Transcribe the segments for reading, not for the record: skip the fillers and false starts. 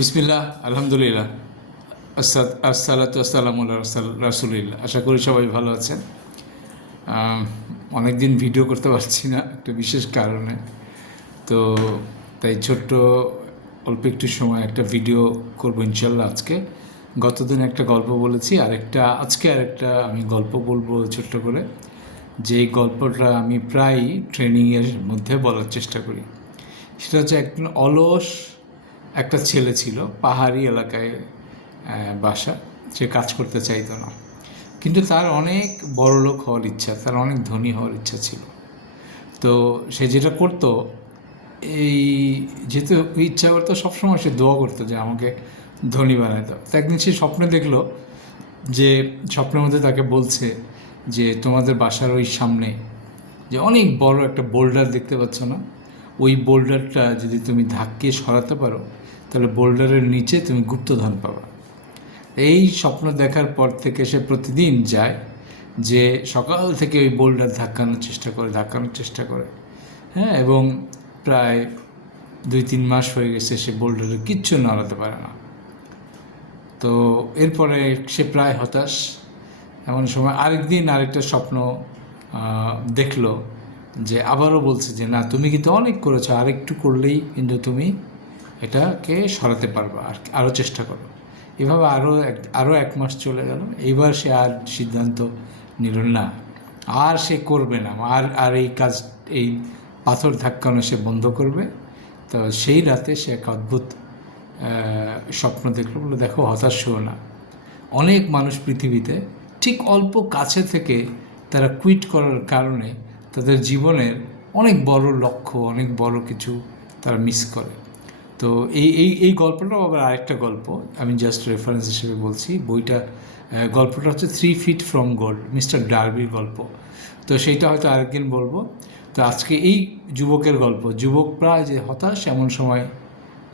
বিসমিল্লাহ, আলহামদুলিল্লাহ, আসসালাতু আসসালামু আলা রাসূলিল্লাহ। আশা করি সবাই ভালো আছেন। অনেক দিন ভিডিও করতে পারছি না একটা বিশেষ কারণে, তো তাই ছোট্ট অল্প একটু সময় একটা ভিডিও করবো ইনশাল্লাহ। আজকে গতদিন একটা গল্প বলেছি, আজকে আরেকটা আমি গল্প বলবো ছোট্ট করে। যেই গল্পটা আমি প্রায় ট্রেনিংয়ের মধ্যে বলার চেষ্টা করি। সেটা হচ্ছে একজন অলস একটা ছেলে ছিল, পাহাড়ি এলাকায় বাসা। সে কাজ করতে চাইতো না, কিন্তু তার অনেক বড়লোক হওয়ার ইচ্ছা, তার অনেক ধনী হওয়ার ইচ্ছা ছিল। তো সে যেটা করতো, এই যেহেতু ইচ্ছা করতো, সবসময় সে দোয়া করতো যে আমাকে ধনী বানায় দাও। তো একদিন সে স্বপ্নে দেখলো যে স্বপ্নের মধ্যে তাকে বলছে যে তোমাদের বাসার ওই সামনে যে অনেক বড় একটা বোল্ডার দেখতে পাচ্ছ না, ওই বোল্ডারটা যদি তুমি ধাক্কিয়ে সরাতে পারো, তাহলে বোল্ডারের নিচে তুমি গুপ্তধন পাবা। এই স্বপ্ন দেখার পর থেকে সে প্রতিদিন যায়, যে সকাল থেকে ওই বোল্ডার ধাক্কানোর চেষ্টা করে। হ্যাঁ, এবং প্রায় 2-3 মাস হয়ে গেছে, সে বোল্ডারে কিচ্ছু নড়াতে পারে না। তো এরপরে সে প্রায় হতাশ। এমন সময় আরেকদিন আরেকটা স্বপ্ন দেখলো, যে আবারও বলছে যে না, তুমি কিন্তু অনেক করেছো, আরেকটু করলেই কিন্তু তুমি এটাকে সরাতে পারবা, আর আরও চেষ্টা করো। এভাবে আরও 1 মাস চলে গেল। এইবার সে আর সিদ্ধান্ত নিল না, আর সে করবে না, আর এই পাথর ধাক্কানো সে বন্ধ করবে। তো সেই রাতে সে এক অদ্ভুত স্বপ্ন দেখলো। বলে, দেখো, হতাশ হও না। অনেক মানুষ পৃথিবীতে ঠিক অল্প কাছে থেকে তারা কুইট করার কারণে তাদের জীবনের অনেক বড় লক্ষ্য, অনেক বড় কিছু তারা মিস করে। তো এই গল্পটাও আবার আরেকটা গল্প, আমি জাস্ট রেফারেন্স হিসেবে বলছি। গল্পটা হচ্ছে 3 feet from gold, মিস্টার ডার্বির গল্প। তো সেইটা হয়তো আরেকদিন বলবো। তো আজকে এই যুবকের গল্প। যুবক প্রায় যে হতাশ, এমন সময়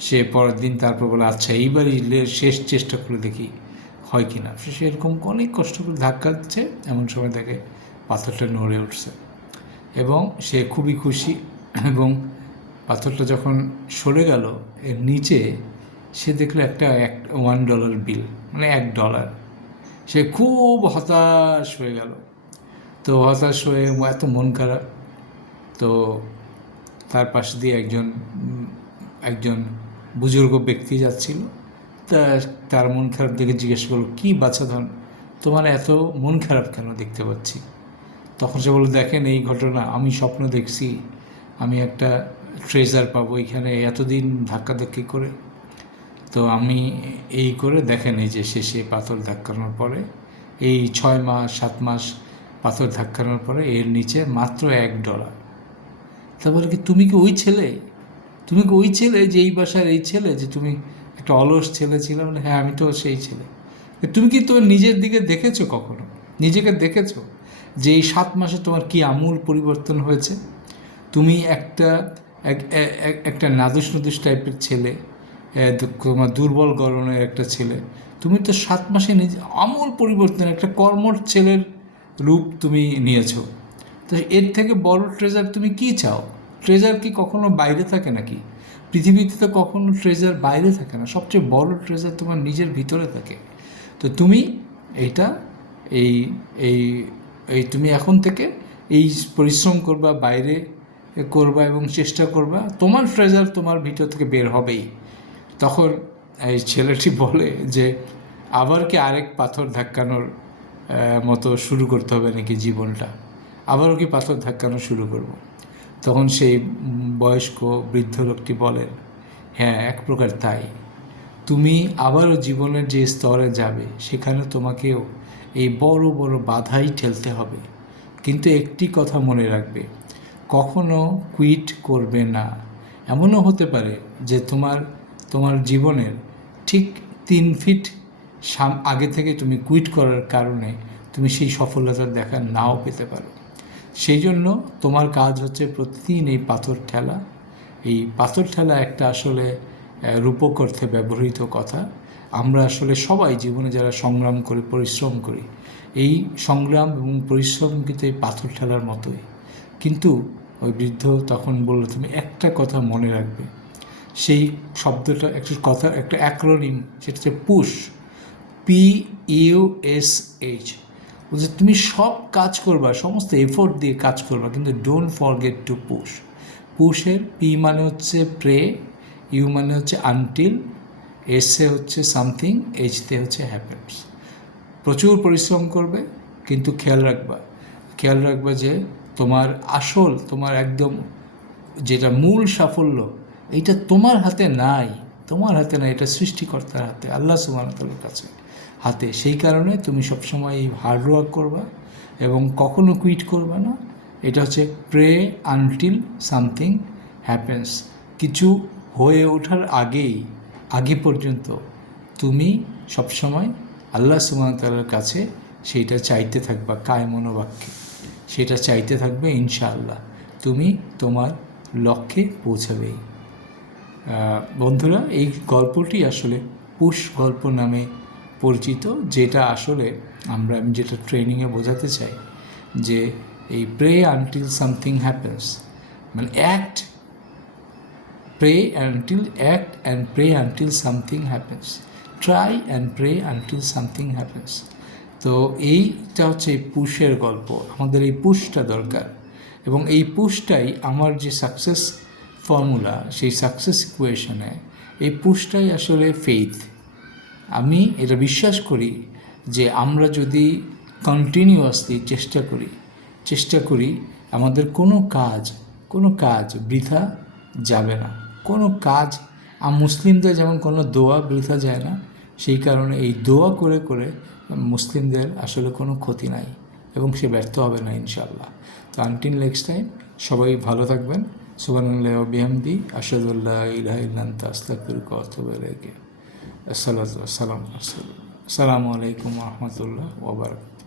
সে পরের দিন তারপর বলে, আচ্ছা এইবারই শেষ চেষ্টা করে দেখি হয় কি না। সে সেরকম অনেক কষ্ট করে ধাক্কা দিচ্ছে, এমন সময় দেখে পাথরটা নড়ে উঠছে এবং সে খুবই খুশি। এবং পাথরটা যখন সরে গেল, এর নিচে সে দেখলো একটা $1 বিল, মানে $1। সে খুব হতাশ হয়ে গেল। তো হতাশ হয়ে এত মন খারাপ। তো তার পাশ দিয়ে একজন বুজুর্গ ব্যক্তি যাচ্ছিল। তার মন খারাপ দেখে জিজ্ঞেস করলো, কী বাছাধন, তোমার এত মন খারাপ কেন দেখতে পাচ্ছি? তখন সে বলল, দেখেন, এই ঘটনা আমি স্বপ্ন দেখছি, আমি একটা ট্রেজার পাবো এখানে, এতদিন ধাক্কাধাক্কি করে। তো আমি এই করে দেখেন, এই যে শেষে পাথর ধাক্কানোর পরে, এই 6 মাস 7 মাস পাথর ধাক্কানোর পরে এর নিচে মাত্র $1। তারপরে কি তুমি কি ওই ছেলে? তুমি কি ওই ছেলে যে এই বাসার এই ছেলে, যে তুমি একটা অলস ছেলে ছিলে? মানে হ্যাঁ, আমি তো সেই ছেলে। তুমি কি তোমার নিজের দিকে দেখেছো কখনো? নিজেকে দেখেছো যে এই 7 মাসে তোমার কি আমূল পরিবর্তন হয়েছে? তুমি একটা নাদুস নুদুস টাইপের ছেলে, তোমার দুর্বল গড়নের একটা ছেলে। তুমি তো 7 মাসে নিজে আমূল পরিবর্তন, একটা কর্মঠ ছেলের রূপ তুমি নিয়েছো। তো এর থেকে বড় ট্রেজার তুমি কী চাও? ট্রেজার কি কখনো বাইরে থাকে নাকি? পৃথিবীতে তো কখনো ট্রেজার বাইরে থাকে না, সবচেয়ে বড় ট্রেজার তোমার নিজের ভিতরে থাকে। তো তুমি এইটা এই এই এই তুমি এখন থেকে এই পরিশ্রম করবা, বাইরে করবা এবং চেষ্টা করবা, তোমার ট্রেজার তোমার ভিতর থেকে বের হবেই। তখন এই ছেলেটি বলে যে, আবার কি আরেক পাথর ধাক্কানোর মতো শুরু করতে হবে নাকি জীবনটা? আবারও কি পাথর ধাক্কানো শুরু করব? তখন সেই বয়স্ক বৃদ্ধ লোকটি বলেন, হ্যাঁ, এক প্রকার তাই। তুমি আবারও জীবনের যে স্তরে যাবে, সেখানে তোমাকেও এই বড় বড় বাধাই ঠেলতে হবে। কিন্তু একটি কথা মনে রাখবে, কখনো কুইট করবে না। এমনও হতে পারে যে তোমার জীবনের ঠিক 3 ফিট আগে থেকে তুমি কুইট করার কারণে তুমি সেই সফলতার দেখা নাও পেতে পারো। সেই জন্য তোমার কাজ হচ্ছে প্রতিদিন এই পাথর ঠেলা। এই পাথর ঠেলা একটা আসলে রূপক অর্থে ব্যবহৃত কথা। আমরা আসলে সবাই জীবনে যারা সংগ্রাম করে, পরিশ্রম করি, এই সংগ্রাম এবং পরিশ্রম কিন্তু এই পাথর ঠেলার মতোই। কিন্তু ওই বৃদ্ধ তখন বলল, তুমি একটা কথা মনে রাখবে, সেই শব্দটা একটা কথা, একটা অ্যাক্রোনিম, সেটা হচ্ছে পুশ, PUSH। বলছে তুমি সব কাজ করবা, সমস্ত এফোর্ট দিয়ে কাজ করবা, কিন্তু ডোন্ট ফরগেট টু পুশ। পুশের পি মানে হচ্ছে প্রে, ইউ মানে হচ্ছে আনটিল, এসে হচ্ছে সামথিং, এইচতে হচ্ছে হ্যাপেন্স। প্রচুর পরিশ্রম করবে, কিন্তু খেয়াল রাখবা যে তোমার আসল, তোমার একদম যেটা মূল সাফল্য, এইটা তোমার হাতে নাই, এটা সৃষ্টিকর্তার হাতে, আল্লাহ সুবহানাহু ওয়া তাআলার কাছে হাতে। সেই কারণে তুমি সবসময় এই হার্ড ওয়ার্ক করবা এবং কখনো কুইট করবা না। এটা হচ্ছে প্রে আনটিল সামথিং হ্যাপেন্স। কিছু হয়ে ওঠার আগে পর্যন্ত তুমি সবসময় আল্লাহ সুবহানাহু ওয়া তাআলার কাছে সেইটা চাইতে থাকবা, কায় মনোবাক্যে সেটা চাইতে থাকবে, ইনশাআল্লাহ তুমি তোমার লক্ষ্যে পৌঁছাবেই। বন্ধুরা, এই গল্পটি আসলে পুশ গল্প নামে পরিচিত, যেটা আসলে আমি যেটা ট্রেনিংয়ে বোঝাতে চাই যে এই প্রে আনটিল সামথিং হ্যাপেন্স, মানে pray and pray until something happens, try and pray until something happens। তো এইটা হচ্ছে এই পুশের গল্প, আমাদের এই পুশটা দরকার, এবং এই পুশটাই আমার যে সাকসেস ফর্মুলা, সেই সাকসেস ইকুয়েশনে এই পুশটাই আসলে ফেইথ। আমি এটা বিশ্বাস করি যে আমরা যদি কন্টিনিউয়াসলি চেষ্টা করি, আমাদের কোনো কাজ বৃথা যাবে না। কোনো কাজ, মুসলিমদের যেমন কোনো দোয়া বৃথা যায় না, সেই কারণে এই দোয়া করে করে মুসলিমদের আসলে কোনো ক্ষতি নাই এবং সে ব্যর্থ হবে না, ইনশাআল্লাহ। তো আনটিল নেক্সট টাইম, সবাই ভালো থাকবেন। সুবহানাল্লাহি ওয়া বিহামদিহি, আশহাদু আল্লা ইলাহা ইল্লা আনতা, আস্তাগফিরুকা ওয়া আতুবু ইলাইক। আসসালামু আলাইকুম ওয়া রাহমাতুল্লাহি ওয়া বারাকাতুহু।